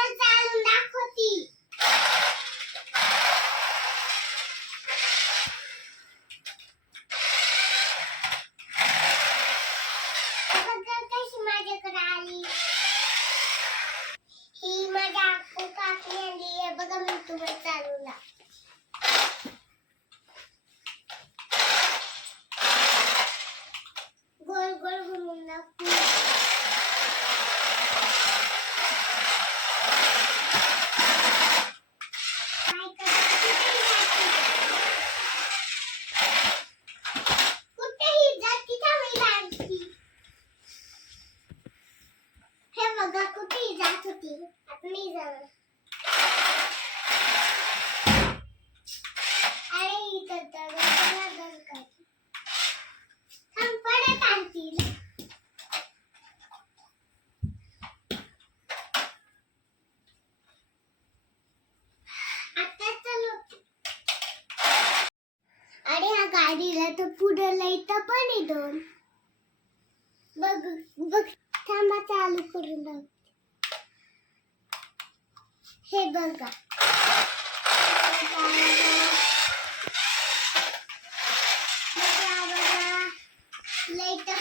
तुम्हाला चालून दाखवती बघा कशी माझ्याकडे आली ही माझ्या आकू काकी आली आहे बघा मी तुम्हाला चालून दाखवते. गोल गोल घुमून दाखवू काय करते? कुठेही जाती थांबली आणखी हे बघा कुठेही जात होती आपली जाणार अरे इथं तर मला दरकार थांब पडत आणतील आता चलो अरे ह्या गाडीला तर पुढे लाइट पण आहे दोन. बघ बघ थांबा चालू करून दाखव हे बघा लाइट पण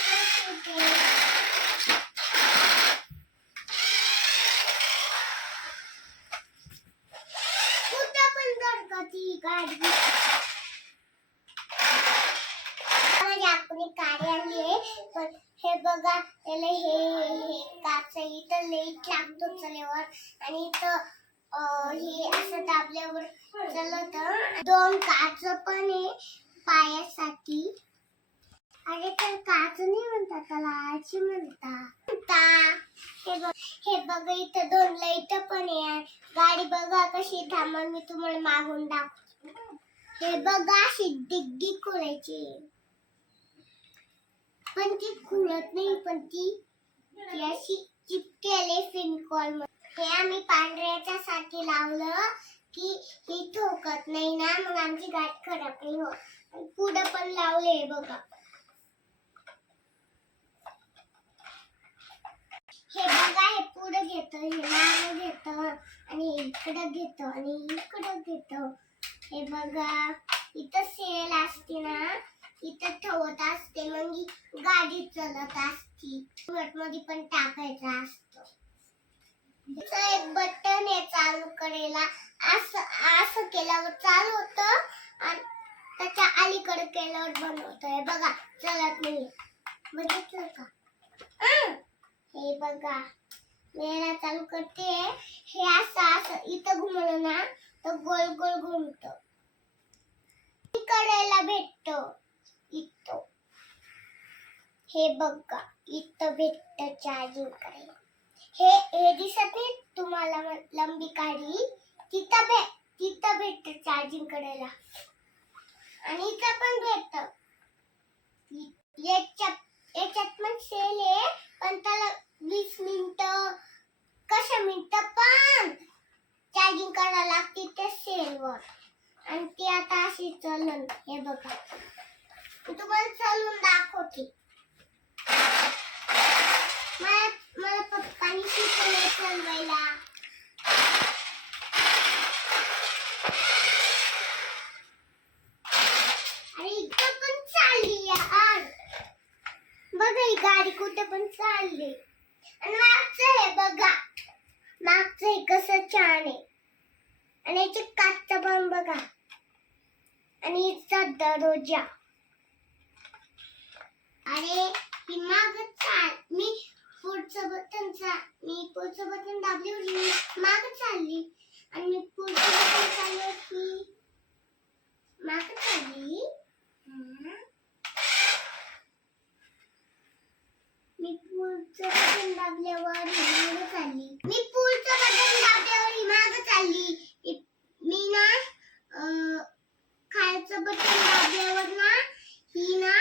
येते कुठं पण गणपती गाडी माझ्या आपण गाडी आणली आहे पण हे बघा त्याला हे हे काच इथं लेट लागतो चलेवर आणि इथं हे असं दाबल्यावर चलत. दोन काच पण आहे पायासाठी. अरे तर काच नाही म्हणतात त्याला आजी म्हणतात. म्हणता. हे बघ हे बघा इथं दोन लाइट पण आहे. गाडी बघा कशी थांबा मी तुम्हाला मागून दाखवते. हे बघा अशी डिग्गी खोलायची. पण ती खुलत नाही पण ती ती अशी चिपकेले फिनकॉल हे आम्ही पांढऱ्याच्या साठी लावलं की ही ठोकत नाही ना मग आमची गाठ खराब नाही हो. पुढं पण लावले बघा. हे बघा हे पुढं घेत हे मागे घेत आणि इकडं घेत आणि इकडं घेत. हे बघा इथं सेल असते ना इथं ठेवत असते मग गाडी चलत असती. मध्ये पण टाकायचं असतं. एक बटन आहे चालू करायला. असं असं केल्यावर चालू होत आणि त्याच्या अलीकडे केल्यावर बंद होतं. बघा चलत नाही बघितलं म्हणजे का? हे. बघा वेळा चालू करते. हे असं असं इथं घुमलं ना तर गोल गोल घुमत. कडेला भेटत. इथं. हे बघा इथं भेटत चार्जिंग करायला हे हे दिसत नाही तुम्हाला लंबी काडी. तिथं भे तिथं भेटत चार्जिंग करायला आणि इथं पण भेटत. याच्या याच्यात पण सेल आहे पण त्याला वीस मिनिट कशा मिनिट पण चार्जिंग करायला लागते त्या सेलवर आणि ती आता अशी चलन हे बघा मी तुम्हाला चालून दाखवते मला मला पप्पानी शिकवलं चालवायला अरे इथं पण चालली यार बघा ही गाडी कुठे पण चालली आणि मागचं हे बघा मागचं छान आहे आणि याची काच पण बघा. आणि हिचा दरोजा. अरे ही माग मी पुढचं बटन मी पुढचं बटन दाबली होती. माग चालली. आणि मी पुढचं बटन चालली होती. माग चालली हं. मी पुढचं बटन दाबल्यावर ही मागं चालली. मी पुढचं बटन दाबल्यावर ही मागं चालली. इ- मी ना अं, खालचं बटन दाबल्यावर ना ही ना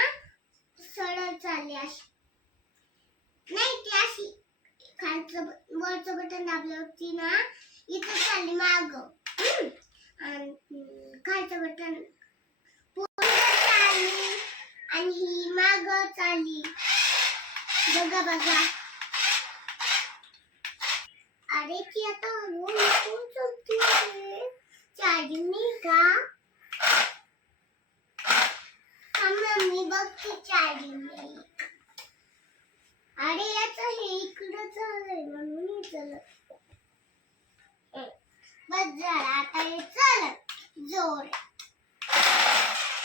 सरळ चालली अशी. नाही ती अशी खालचं ब- वरचं बटन दाबल्यावर ती ना इथं चालली माग. आणि हम्म, खालचं बटन पुढं चालली आणि ही माग चालली. बघा बघा. अरे की आता हळूहळू चलते चार्जिंग का मम्मी बघ की चार्जिंग अरे याच हे इकडं झालंय म्हणून हे चलत बस झाला आता हे चलत. जोर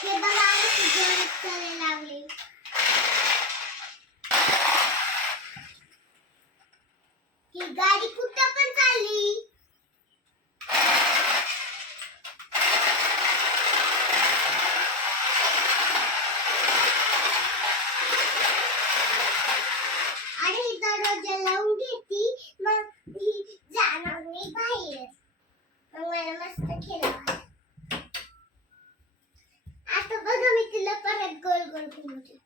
हे बघा किती जोरात चालायला लागले. गाडी कुठं पण चालली. आणि ही दरवाजा लावून घेती मग ही जाणार मी बाहेर. मग मला मस्त खेळावं आता बघा मी तिला परत गोल गोल घुमवते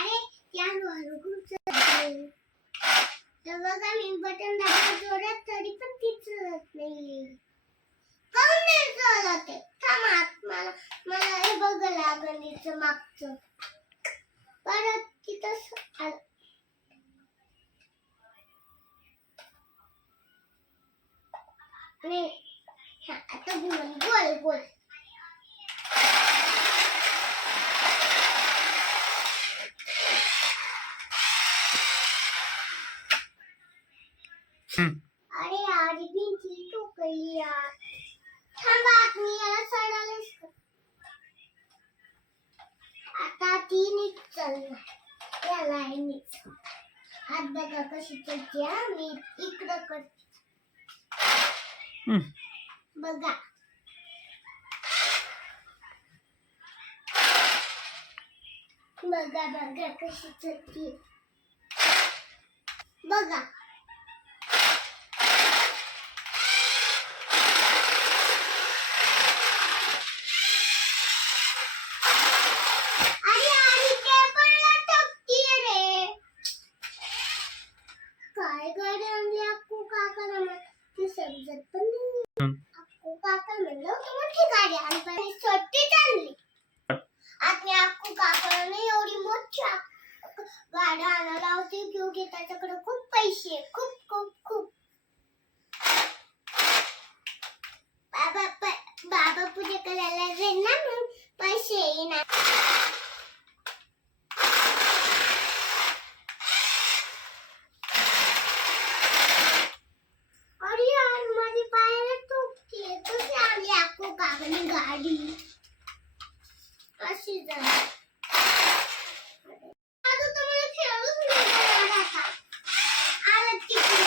अरे त्या हळूहळू खूप चालते. बघा मी बटन दाबलं जोरात तरी पण ती चलत नाही काऊन नाही मला मला हे लागल मागचं. परत तिथं आणि आता घुमन गोल गोल अरे ही भिंती ठोकली यार थांबा आत मी याला चढायलाच कर- आता ती नीट चालणार या लाईनीच हात बघा कशी हा मी इकडं करते. बघा बघा बघा कशी चलते बघा अरे आणि ते पण लटकतीये रे काय गाडी आणली अक्कू काकाला मग ती समजत पण नाही काका म्हणलं की मोठी गाडी आणि पण आणली आणि काकाने एवढी मोठी गाडी आणायला होती क्योंकि त्याच्याकडे खूप पैसे खूप खूप खूप. बाबा बाबा पूजा करायला जाईल ना पैसे येणार अरे यार माझी पायाला टोकते कशी आली अक्को काकाने गाडी अशी झाली आता तर मला खेळूच नाही देणार आता. आलं तिकडे.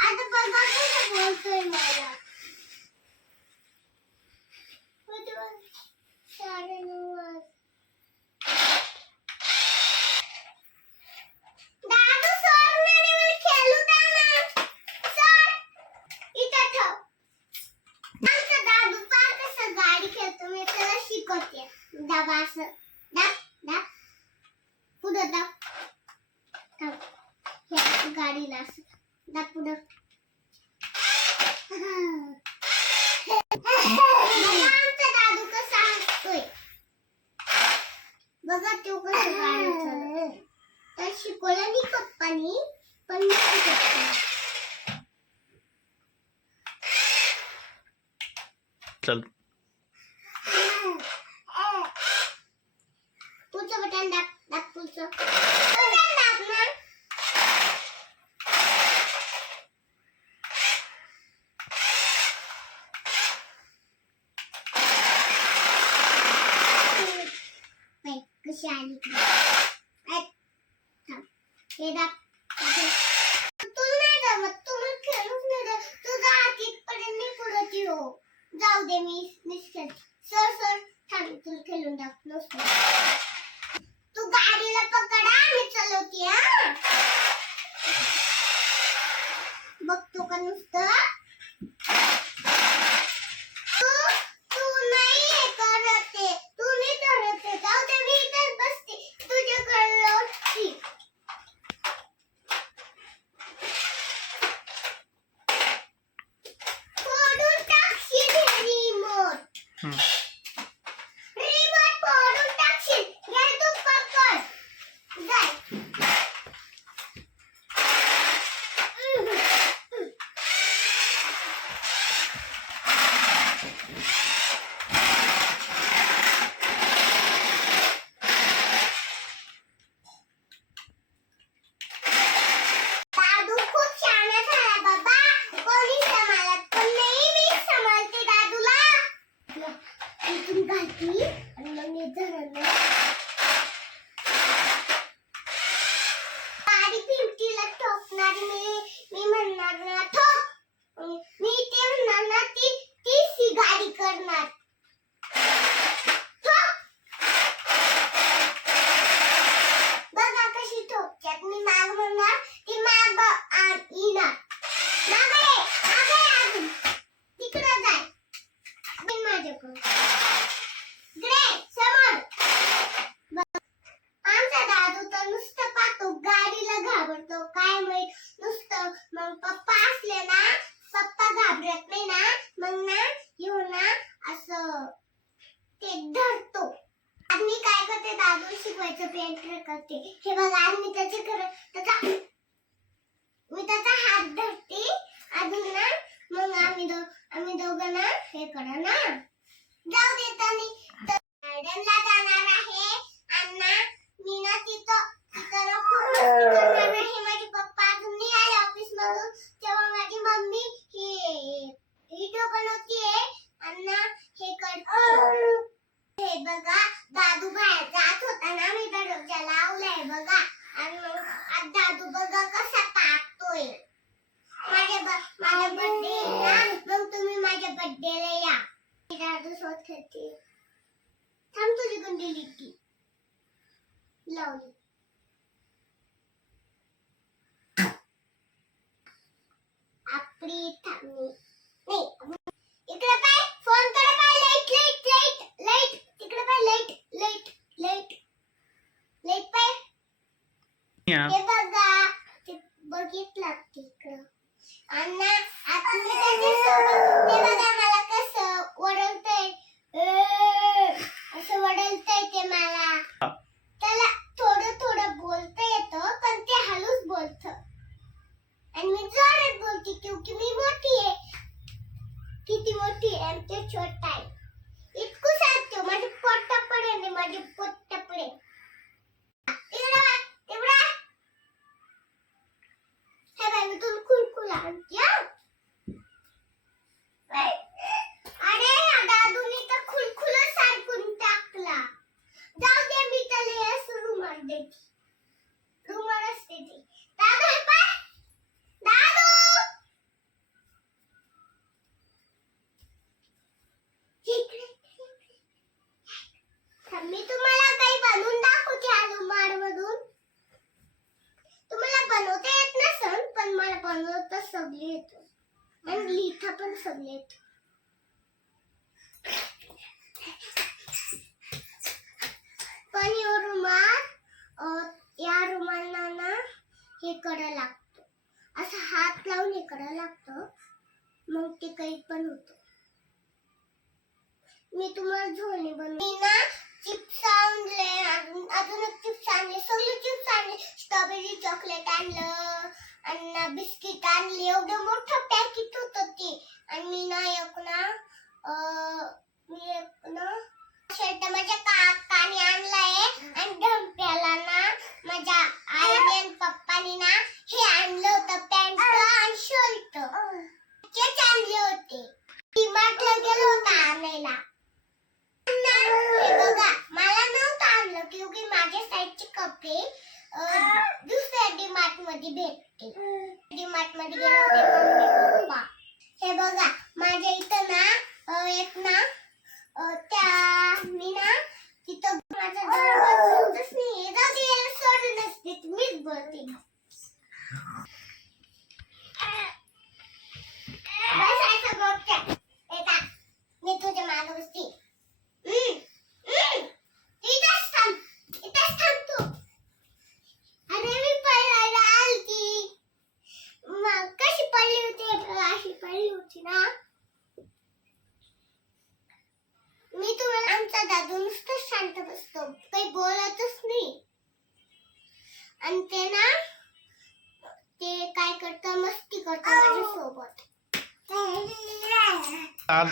आता बघा कसं बोलतोय मला. किती वाज- साडेनऊ वाज- दादू सोड ना रे, मला खेळू द्या ना. सोड. इथं ठेव. आमचा दादू पार कसं गाडी खेळतो मी त्याला शिकवते दाबा असं दाब दाब पुढं दाब थांब. हे असं असं बघा आमचा दादू कसा हसतोय बघा तो कसं गाडी चालवतोय. तर शिकवलं नाही पप्पानी पण मी चल. शाली आम्ही दोघांना दोघं ना हे करा ना. जाऊ देत आणि गार्डनला जाणार आहे. अण्णा मी ना तिथं तिथं खूप करणार आहे. माझे पप्पा अजून नाही आले ऑफिस मधून तेव्हा माझी मम्मी ही व्हिडिओ बनवतीये. आणि हे कर. हे बघा दादू बाहेर जात होता ना मी दरवाजा लावलाय बघा. आणि मग दादू बघा कसा टाकतोय माझ्या माझ्या बर्थडे ना मग तुम्ही माझ्या बर्थडेला या. मी दादू सोबत खेळते. थांब तुझी गुंडी लिहिती लावली. आपली थांबली नाही इकडे पाय फोनकडे पाय लाइट लाइट लाइट लाइट तिकडे पाय लाइट लाइट लाइट लाइट पाय या. हे बघा ते बघितलं तिकडं आणि ना आता मी त्याच्यासोबत ते बघा मला कसं वडलतंय ए, असं वडलतंय ते मला हा. त्याला थोडं थोडं बोलता येतं पण ते हळूच बोलत आणि मी जोरात बोलते क्योंकि मी मोठी आहे किती मोठी आहे आणि ते छोटा आहे इतकं सांगतो माझे पोट पडे नाही माझे पोट पडे तिकडे बघ, तिकडे हे बाई मी तुला कुलकुल आणते हं. अरे या दादूने तर खुलखुलच सारखून टाकला जाऊ दे मी त्याला असं रुमाल देते रुमालच देते दादू हे पाय दादू इकडे, इकडे. थांब, मी तुम्हाला काही बनवून दाखवते या रुमाल मधून तुम्हाला बनवता येत नसन पण मला बनवता सगळे येतं आणि लिहिता पण सगळे पण यो रुमाल या रुमालना ना हे करायला लागतो. असा हात लावून हे करायला लागतो. मग ते काही पण होतं. मी तुम्हाला झोळणी बनव ना चिप्स आणले. अजून अजून चिप्स आणले. सगळे चिप्स आणले. स्ट्रॉबेरी चॉकलेट आणलं. आणि बिस्किट आणले. एवढं मोठं पॅकेट होत ते. आणि मी ना एक ना मी एक ना शर्ट माझ्या काकाने आणलाय. आणि ढंप्याला ना माझ्या आईने आणि पप्पाने ना हे आणलं होतं पॅन्ट आणि शर्ट. तेच आणले होते. डीमार्टला गेलो होता आणायला. बघा मला नव्हतं आणलं क्योंकि माझ्या साईडचे कपडे दुसऱ्या डीमार्टमध्ये भेटते डीमार्टमध्ये गेले होते मम्मी पप्पा हे बघा माझ्या इथं ना एक ना त्या मी ना तिथं माझा बसतच नाही जाऊ दे याला सोडूनच असते मीच बोलते बसायचं गोपच्यात. येता. मी तुझ्या बसते हम्म, हम्म. इथंच थांब. इथंच थांब तू. अरे मी पळायला आलती. मग कशी पडली होती? अशी पडली होती ना. मी तुम्हाला आमचा दादू नुसतं शांत बसतो. काही बोलतच नाही. आणि ते ना ते काय करतं? मस्ती करतं माझ्यासोबत. आज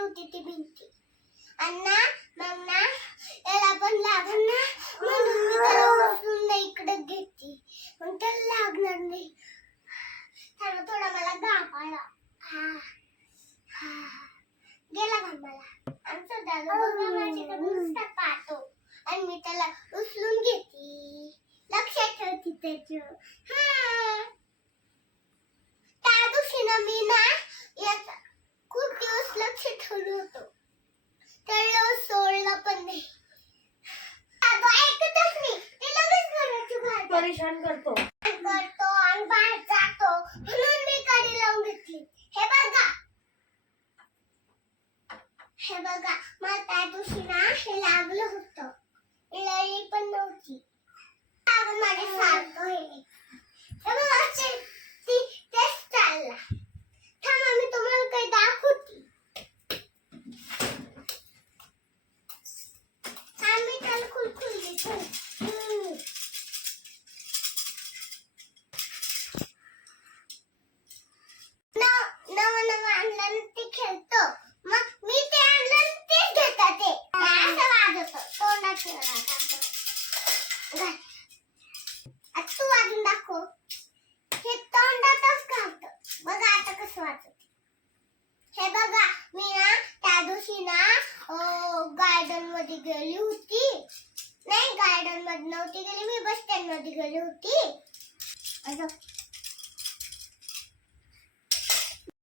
होती ती भिंती. अण्णा मग याला पण लागण ना. म्हणून मी त्याला इकडे घेते. पण त्याला लागणार नाही. त्याला थोडा मला घाप आला गेला मला? आमचा दादा बघा माझ्याकडे नुसता पाहतो. आणि मी त्याला उचलून घेते. लक्षात ठेवते हा. त्या दिवशी ना मी ना याचा खूप दिवस लक्ष ठेवलं होतं. त्यावेळेला सोडला पण नाही. ऐकतच घराची परेशान करतो.